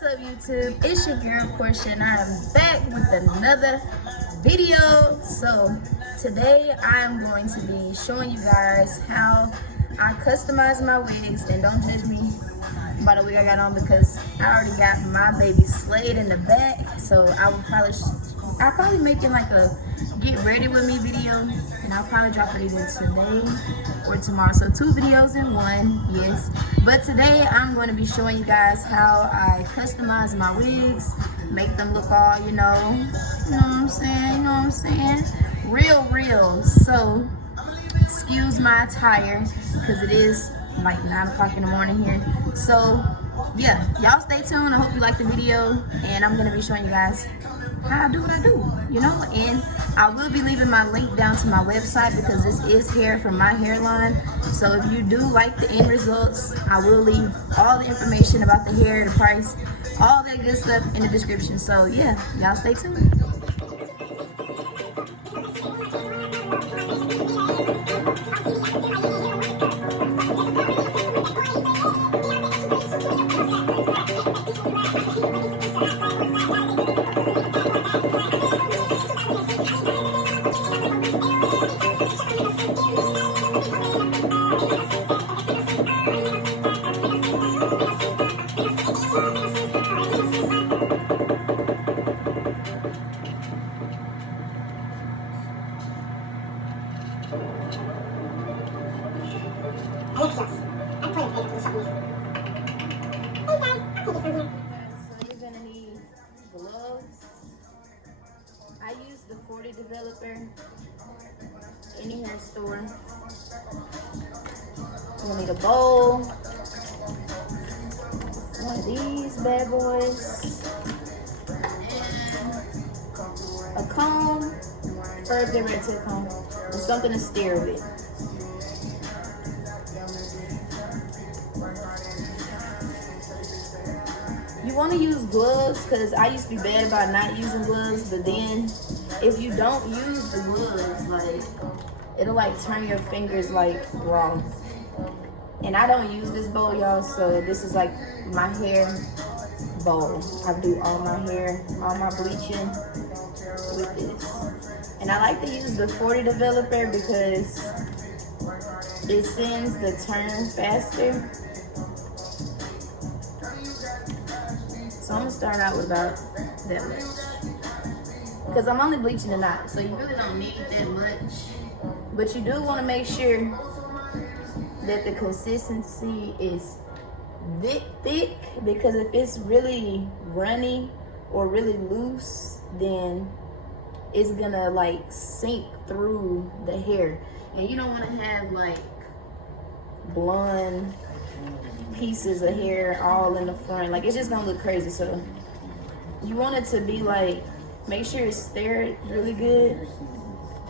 What's up, YouTube? It's your girl Portia and I am back with another video. So today I'm going to be showing you guys how I customize my wigs, and don't judge me by the wig I got on because I already got my baby slayed in the back. So I'll probably making like a get ready with me video, and I'll probably drop it either today or tomorrow. So 2 videos in one, yes. But today I'm going to be showing you guys how I customize my wigs, make them look all, you know what I'm saying, real. So excuse my attire because it is like 9 o'clock in the morning here. So yeah, y'all stay tuned. I hope you like the video, and I'm gonna be showing you guys how I do what I do, and I will be leaving my link down to my website because this is hair from my hairline. So if you do like the end results, I will leave all the information about the hair, the price, all that good stuff in the description. So yeah, y'all stay tuned. Gloves. I use the 40 developer any hair store. You'll need a bowl, one of these bad boys, a comb, first get rid to a comb, and something to steer with. You want to use gloves because I used to be bad about not using gloves, but then if you don't use the gloves, like it'll like turn your fingers like raw. And I don't use this bowl, y'all, so this is like my hair bowl. I do all my hair, all my bleaching with this. And I like to use the 40 developer because it sends the turn faster. So I'm gonna start out with about that much because I'm only bleaching a knot, so you really don't need that much. But you do want to make sure that the consistency is thick, because if it's really runny or really loose, then it's gonna like sink through the hair, and you don't want to have like blonde pieces of hair all in the front. Like, it's just gonna look crazy. So you want it to be like, make sure it's stirred really good.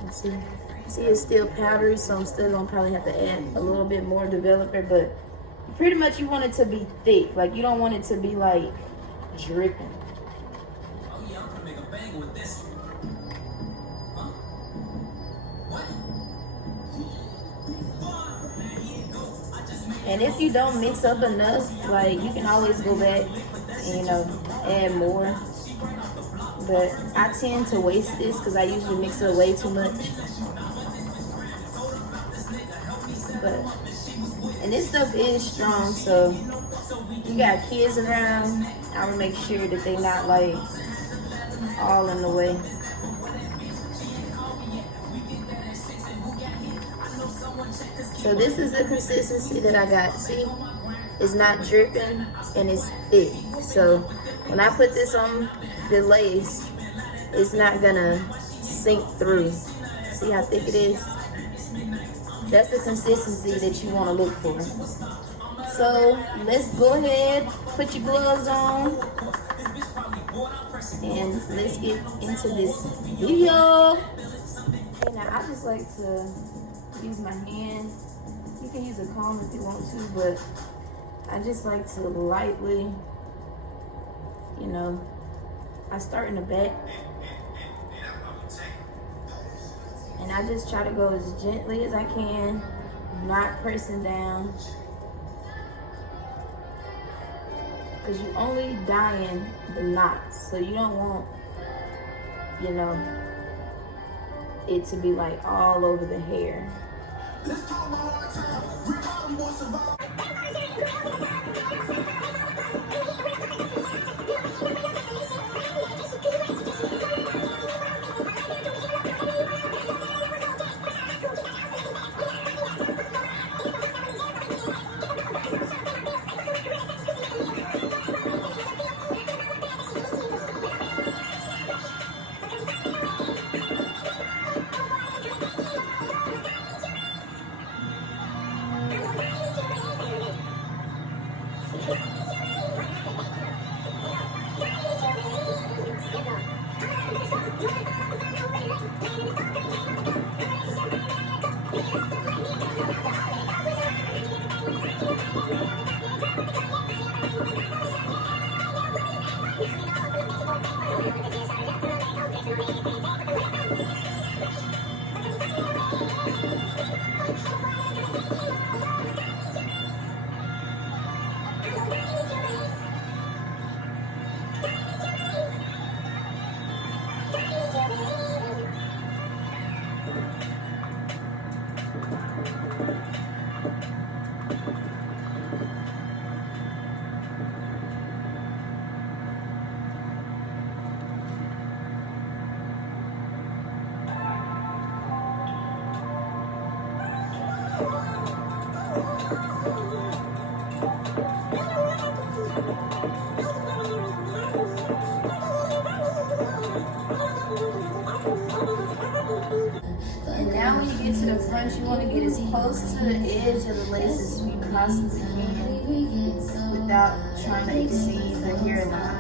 Let's see it's still powdery, so I'm still gonna probably have to add a little bit more developer, but pretty much you want it to be thick. Like, you don't want it to be like dripping. Oh yeah, I'm gonna make a bang with this. Huh? What? And if you don't mix up enough, like, you can always go back and, add more. But I tend to waste this because I usually mix it way too much. And this stuff is strong, so you got kids around, I would make sure that they not like all in the way. So this is the consistency that I got. See, it's not dripping and it's thick. So when I put this on the lace, it's not gonna sink through. See how thick it is? That's the consistency that you want to look for. So let's go ahead, put your gloves on, and let's get into this video. Okay, now I just like to use my hand. You can use a comb if you want to, but I just like to lightly, I start in the back. And I just try to go as gently as I can, not pressing down. because you only dyeing the knots, so you don't want, you know, it to be like all over the hair. Let's talk about all the time. Real bottom boy survive. And now when you get to the front, you want to get as close to the edge of the lace as you possibly can without trying to exceed the hairline.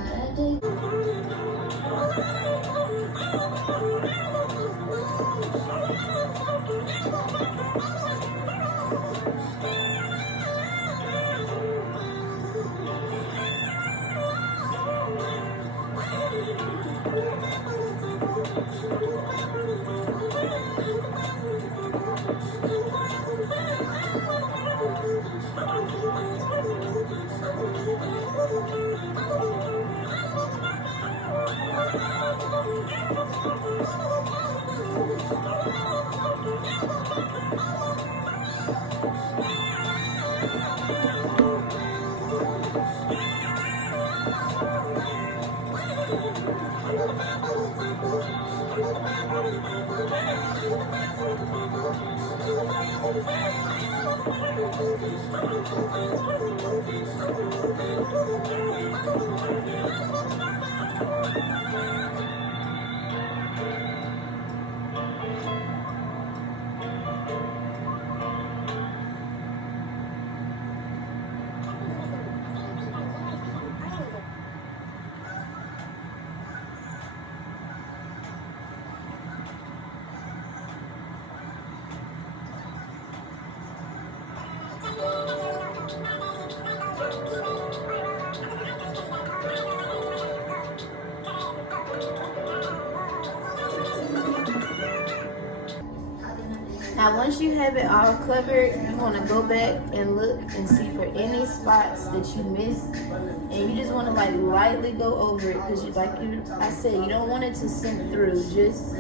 Now once you have it all covered, you want to go back and look and see for any spots that you missed, and you just want to like lightly go over it, because I said, you don't want it to sink through. Just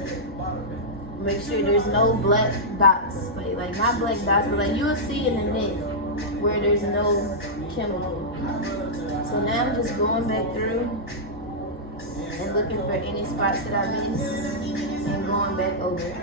make sure there's no black dots, like not black dots, but like you'll see in the net where there's no chemical. So now I'm just going back through and looking for any spots that I missed and going back over it.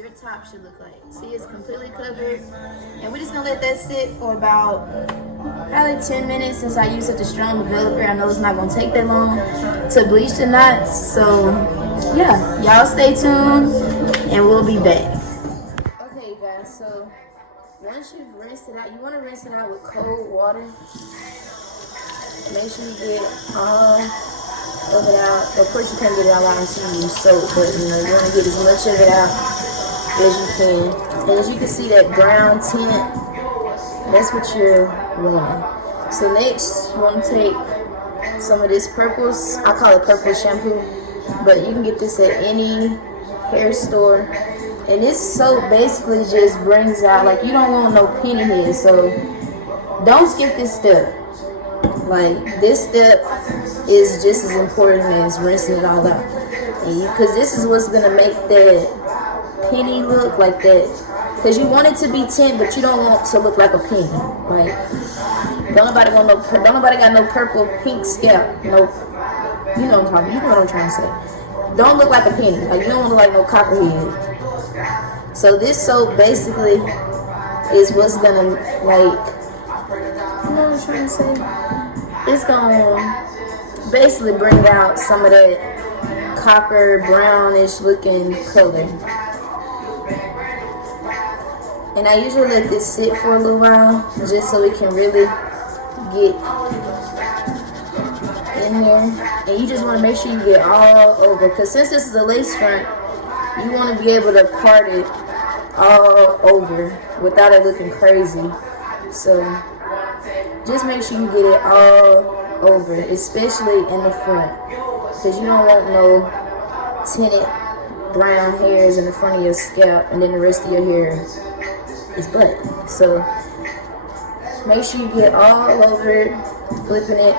your top should look like. See, it's completely covered. And we're just gonna let that sit for about probably 10 minutes. Since I use such a strong developer, I know it's not gonna take that long to bleach the knots. So yeah, y'all stay tuned and we'll be back. Okay guys, so once you've rinsed it out, you wanna rinse it out with cold water. Make sure you get all of it out. Of course you can't get it all out until you use soap, but you know, you wanna get as much of it out as you can. And as you can see, that brown tint, that's what you're wanting. So next, you want to take some of this purple, I call it purple shampoo, but you can get this at any hair store. And this soap basically just brings out, like, you don't want no penny here, so don't skip this step. Like, this step is just as important as rinsing it all out. Because this is what's going to make that penny look like that. Because you want it to be tint, but you don't want to look like a penny. Like, don't nobody got no purple, pink scalp. No, you know what I'm trying to say. Don't look like a penny. Like, you don't want to look like no copperhead. So this soap basically is what's gonna, like, you know what I'm trying to say? It's gonna basically bring out some of that copper brownish looking color. And I usually let this sit for a little while just so it can really get in there. And you just want to make sure you get all over, because since this is a lace front, you want to be able to part it all over without it looking crazy. So just make sure you get it all over, especially in the front, because you don't want no tinted brown hairs in the front of your scalp and then the rest of your hair is black. So make sure you get all over it, flipping it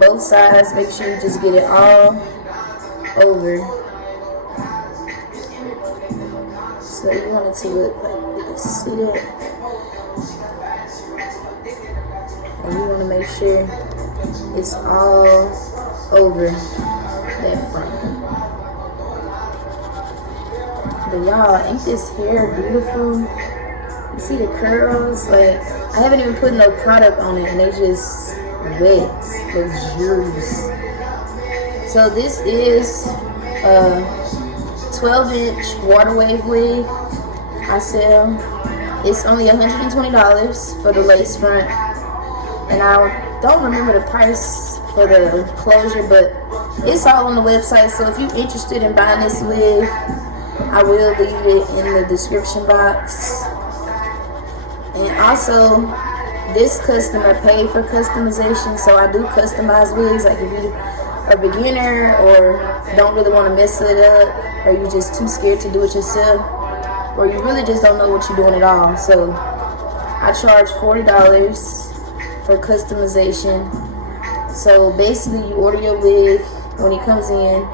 both sides. Make sure you just get it all over. So you want it to look like this. See that? And you want to make sure it's all over that front. But y'all, ain't this hair beautiful? You see the curls? Like, I haven't even put no product on it and they just wet, luxurious. So this is a 12-inch water wave wig I sell. It's only $120 for the lace front. And I don't remember the price for the closure, but it's all on the website. So if you're interested in buying this wig, I will leave it in the description box. And also, this customer paid for customization, so I do customize wigs. Like if you're a beginner or don't really want to mess it up, or you're just too scared to do it yourself, or you really just don't know what you're doing at all. So I charge $40 for customization. So basically you order your wig, when it comes in,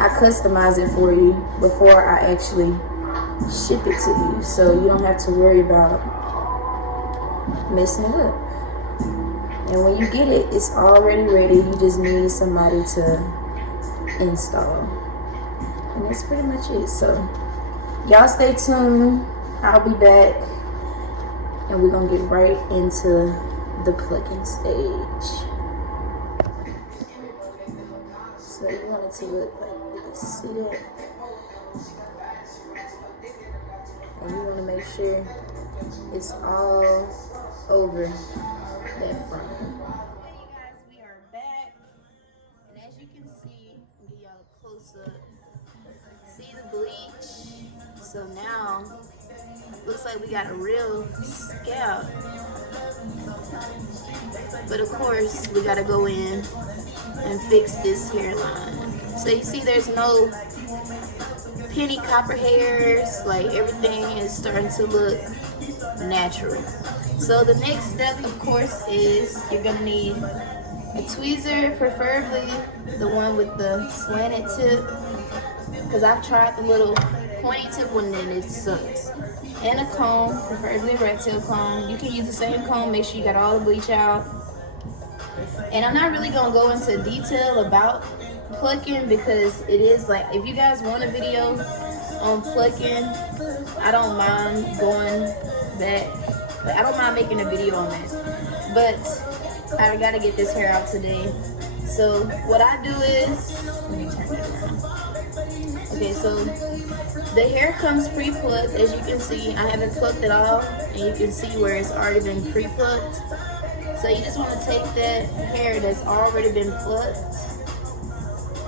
I customize it for you before I actually ship it to you, so you don't have to worry about messing it up. And when you get it, it's already ready. You just need somebody to install. And that's pretty much it. So y'all stay tuned. I'll be back and we're gonna get right into the plucking stage. So you want it to look like this. See that? And you want to make sure it's all over that front. Okay, you guys, we are back. And as you can see, I'll give y'all a close up. See the bleach? So now, looks like we got a real scalp. But of course, we gotta go in and fix this hairline. So you see there's no penny copper hairs, like everything is starting to look natural. So the next step, of course, is you're gonna need a tweezer, preferably the one with the slanted tip, because I've tried the little pointy tip one and it sucks. And a comb, preferably a rat tail comb. You can use the same comb, make sure you got all the bleach out. And I'm not really gonna go into detail about plucking, because it is like, if you guys want a video on plucking, I don't mind going back. I don't mind making a video on that. But I gotta get this hair out today. So what I do is, let me turn it around. Okay, so the hair comes pre-plucked. As you can see, I haven't plucked it all, and you can see where it's already been pre-plucked. So you just want to take that hair that's already been plucked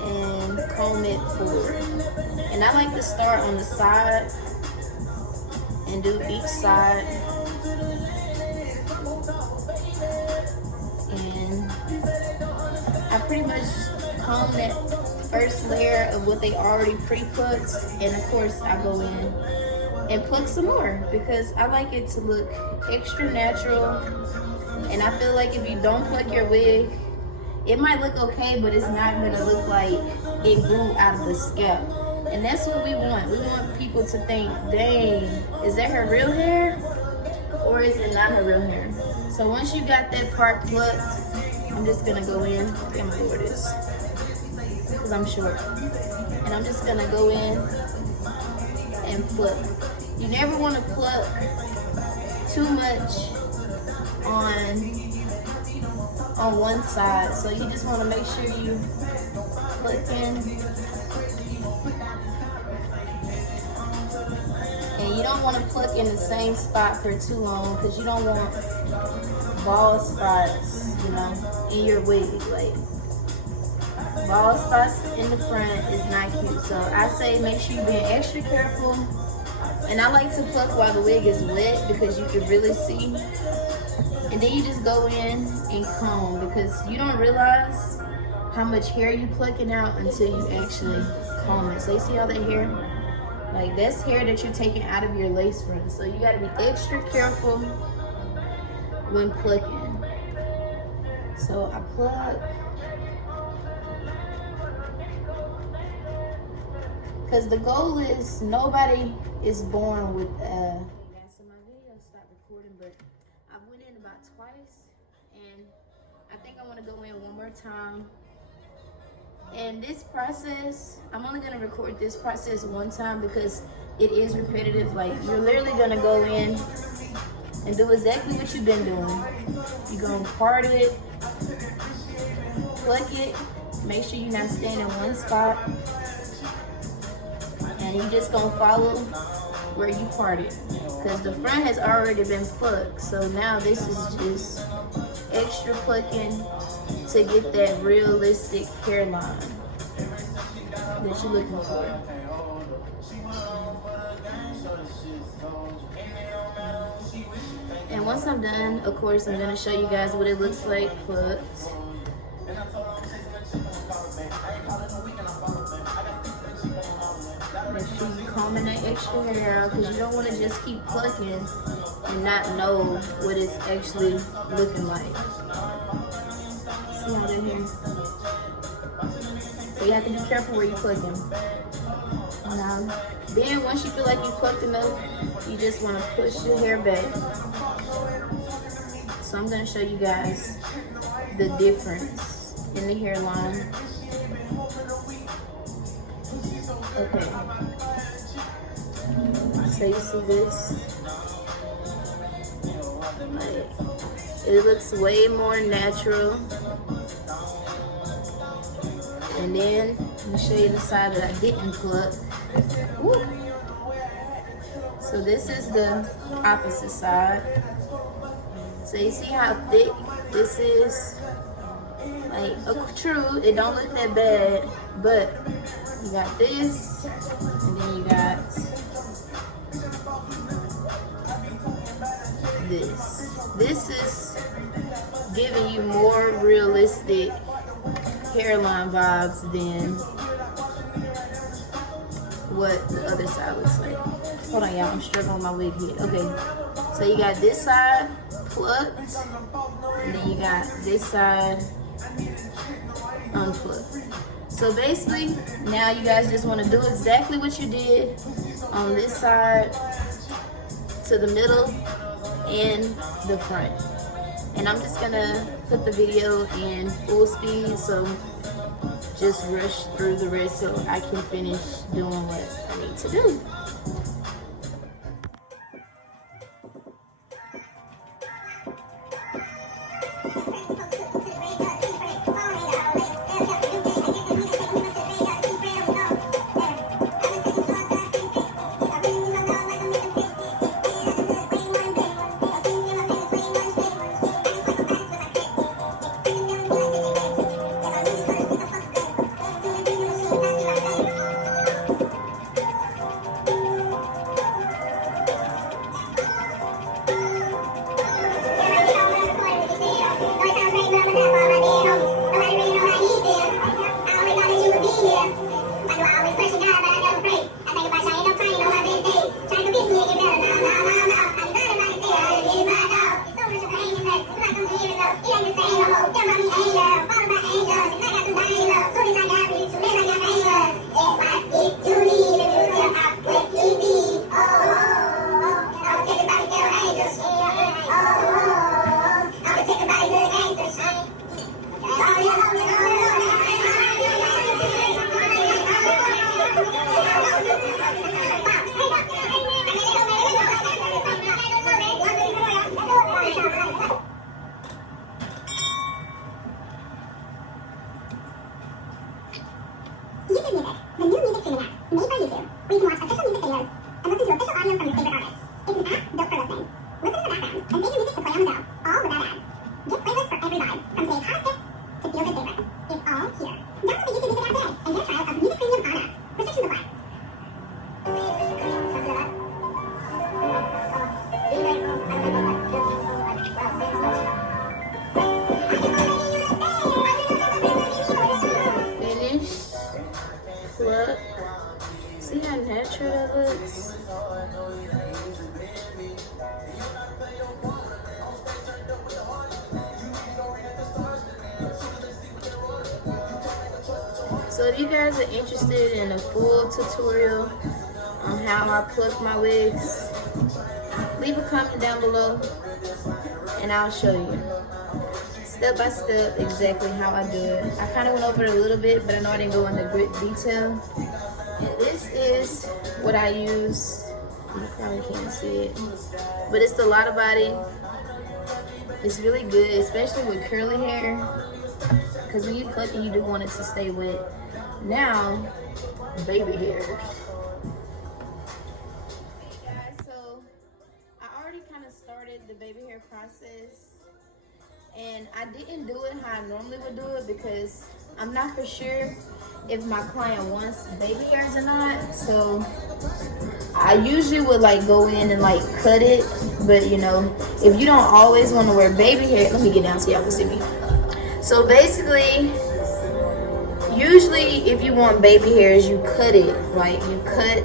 and comb it forward. And I like to start on the side and do each side. And I pretty much comb that first layer of what they already pre-plucked, and of course I go in and pluck some more because I like it to look extra natural. And I feel like if you don't pluck your wig, it might look okay, but it's not gonna look like it grew out of the scalp. And that's what we want. We want people to think, dang, is that her real hair or is it not her real hair? So once you got that part plucked, I'm just gonna go in. I think I'm gonna lower this because I'm short. And I'm just gonna go in and pluck. You never want to pluck too much on one side. So you just want to make sure you pluck in. And you don't want to pluck in the same spot for too long because you don't want bald spots, you know, in your wig. Like, bald spots in the front is not cute. So I say make sure you're being extra careful. And I like to pluck while the wig is wet because you can really see. And then you just go in and comb because you don't realize how much hair you plucking out until you actually comb it. So you see all that hair? Like, that's hair that you're taking out of your lace front. So you gotta be extra careful when plucking. So I pluck. Because the goal is nobody is born with so my video stopped recording, but I went in about twice, and I think I want to go in one more time. And this process, I'm only going to record this process one time because it is repetitive. Like, you're literally going to go in and do exactly what you've been doing. You're going to part it, pluck it, make sure you're not staying in one spot. And you're just gonna follow where you parted because the front has already been plucked. So now this is just extra plucking to get that realistic hairline that you're looking for. And once I'm done, of course, I'm gonna show you guys what it looks like plucked. Make sure you combing that extra hair out because you don't want to just keep plucking and not know what it's actually looking like. See how that hair? So you have to be careful where you're plucking. Now, then once you feel like you plucked enough, you just want to push your hair back. So I'm going to show you guys the difference in the hairline. Okay, so you see this, like, it looks way more natural. And then let me show you the side that I didn't pluck. Woo. So this is the opposite side. So you see how thick this is? Like, true, it don't look that bad, but you got this, and then you got this. This is giving you more realistic hairline vibes than what the other side looks like. Hold on, y'all, I'm struggling with my wig here. Okay, so you got this side plucked, and then you got this side unplugged. So basically, now you guys just want to do exactly what you did on this side to the middle and the front. And I'm just gonna put the video in full speed, so just rush through the rest so I can finish doing what I need to do. Look, see how natural that looks? So if you guys are interested in a full tutorial on how I pluck my wigs, leave a comment down below and I'll show you step by step exactly how I do it. I kind of went over it a little bit, but I know I didn't go into great detail. And this is what I use. You probably can't see it, but it's the Lotta Body. It's really good, especially with curly hair, because when you pluck it, you do want it to stay wet. Now, baby hairs. Guys, so I already kind of started the baby hair process. And I didn't do it how I normally would do it because I'm not for sure if my client wants baby hairs or not. So I usually would like go in and like cut it. But you know, if you don't always want to wear baby hair, let me get down so y'all can see me. So basically, usually if you want baby hairs, you cut it. Like you cut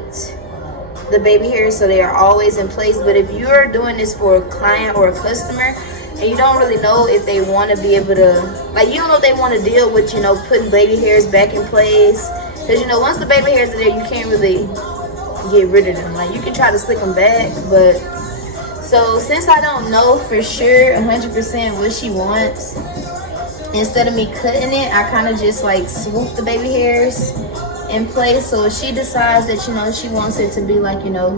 the baby hairs so they are always in place. But if you're doing this for a client or a customer, and you don't really know if they want to be able to, like, you don't know if they want to deal with, you know, putting baby hairs back in place. Because, you know, once the baby hairs are there, you can't really get rid of them. Like, you can try to slick them back, but, so since I don't know for sure 100% what she wants, instead of me cutting it, I kind of just, like, swoop the baby hairs in place. So if she decides that, you know, she wants it to be, like, you know,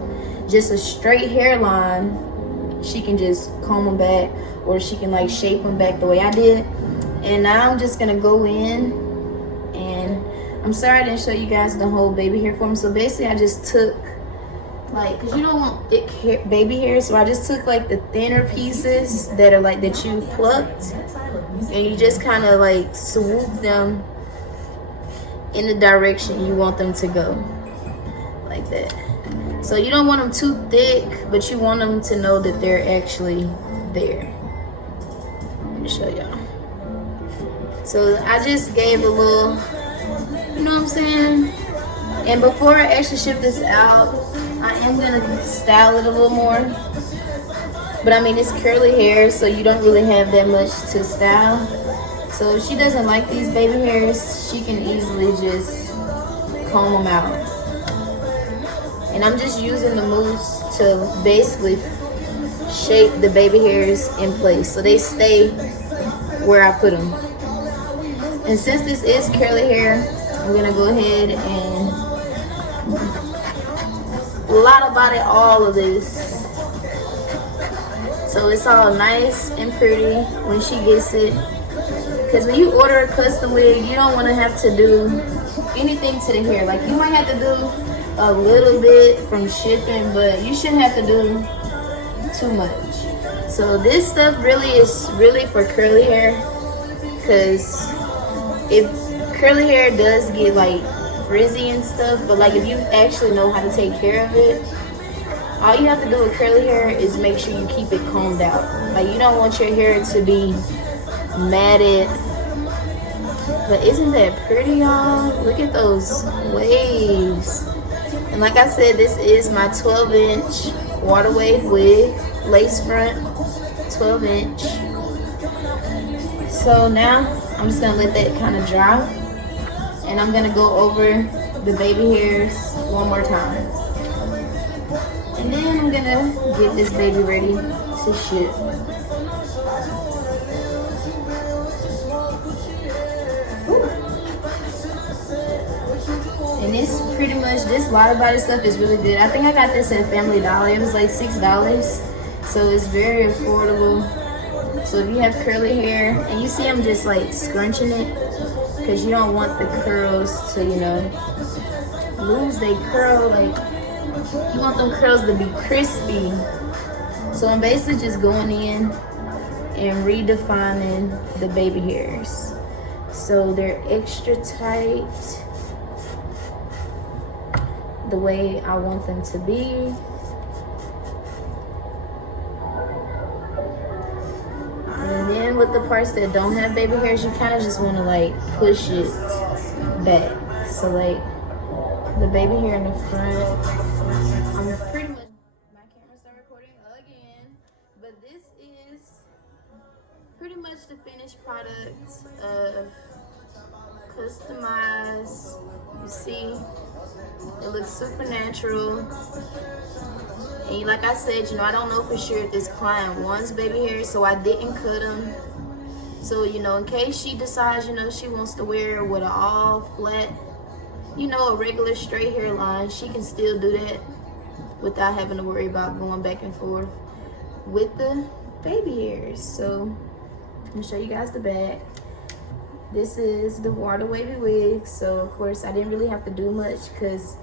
just a straight hairline, she can just comb them back, or she can like shape them back the way I did. And now I'm just gonna go in, and I'm sorry I didn't show you guys the whole baby hair form. So basically I just took like, cause you don't want it baby hair, so I just took like the thinner pieces that are like that you plucked, and you just kind of like swoop them in the direction you want them to go, like that. So you don't want them too thick, but you want them to know that they're actually there. Let me show y'all. So I just gave a little, you know what I'm saying? And before I actually ship this out, I am gonna style it a little more. But I mean, it's curly hair, so you don't really have that much to style. So if she doesn't like these baby hairs, she can easily just comb them out. And I'm just using the mousse to basically shape the baby hairs in place so they stay where I put them. And since this is curly hair, I'm gonna go ahead and about it all of this. So it's all nice and pretty when she gets it. Because when you order a custom wig, you don't want to have to do anything to the hair. Like you might have to do a little bit from shipping, but you shouldn't have to do too much. So this stuff really is really for curly hair. Because if curly hair does get like frizzy and stuff, but like if you actually know how to take care of it, all you have to do with curly hair is make sure you keep it combed out. Like you don't want your hair to be matted. But isn't that pretty, y'all? Look at those waves. And like I said, this is my 12-inch water wave wig, lace front, 12-inch. So now I'm just gonna let that kind of dry, and I'm gonna go over the baby hairs one more time. And then I'm gonna get this baby ready to ship. And it's pretty much, this Lotta Body stuff is really good. I think I got this at Family Dollar. It was like $6. So it's very affordable. So if you have curly hair, and you see I'm just like scrunching it, because you don't want the curls to, you know, lose their curl. Like, you want them curls to be crispy. So I'm basically just going in and redefining the baby hairs. So they're extra tight, the way I want them to be. And then with the parts that don't have baby hairs, you kind of just want to like push it back. So like the baby hair in the front, I'm pretty much, my camera started recording again, but this is pretty much the finished product of customized. You see, it looks super natural. And like I said, you know, I don't know for sure if this client wants baby hair, so I didn't cut them. So, you know, in case she decides, you know, she wants to wear it with an all flat, you know, a regular straight hairline, she can still do that without having to worry about going back and forth with the baby hairs. So I'm gonna show you guys the back. This is the water wavy wig. So of course I didn't really have to do much because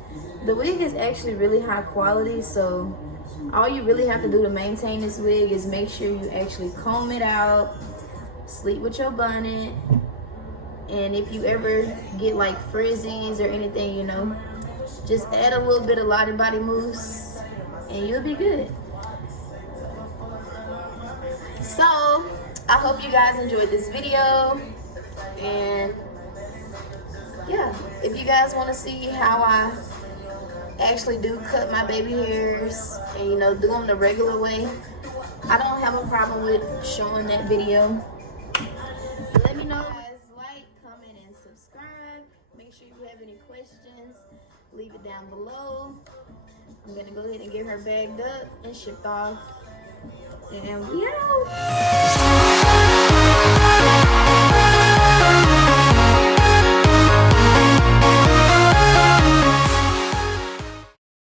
the wig is actually really high quality. So all you really have to do to maintain this wig is make sure you actually comb it out, sleep with your bonnet, and if you ever get like frizzies or anything, you know, just add a little bit of Lotta Body mousse and you'll be good. So I hope you guys enjoyed this video, and yeah, if you guys want to see how I actually do cut my baby hairs and, you know, do them the regular way, I don't have a problem with showing that video. Let me know, guys. Like, comment, and subscribe. Make sure you have any questions, leave it down below. I'm gonna go ahead and get her bagged up and shipped off, and we out.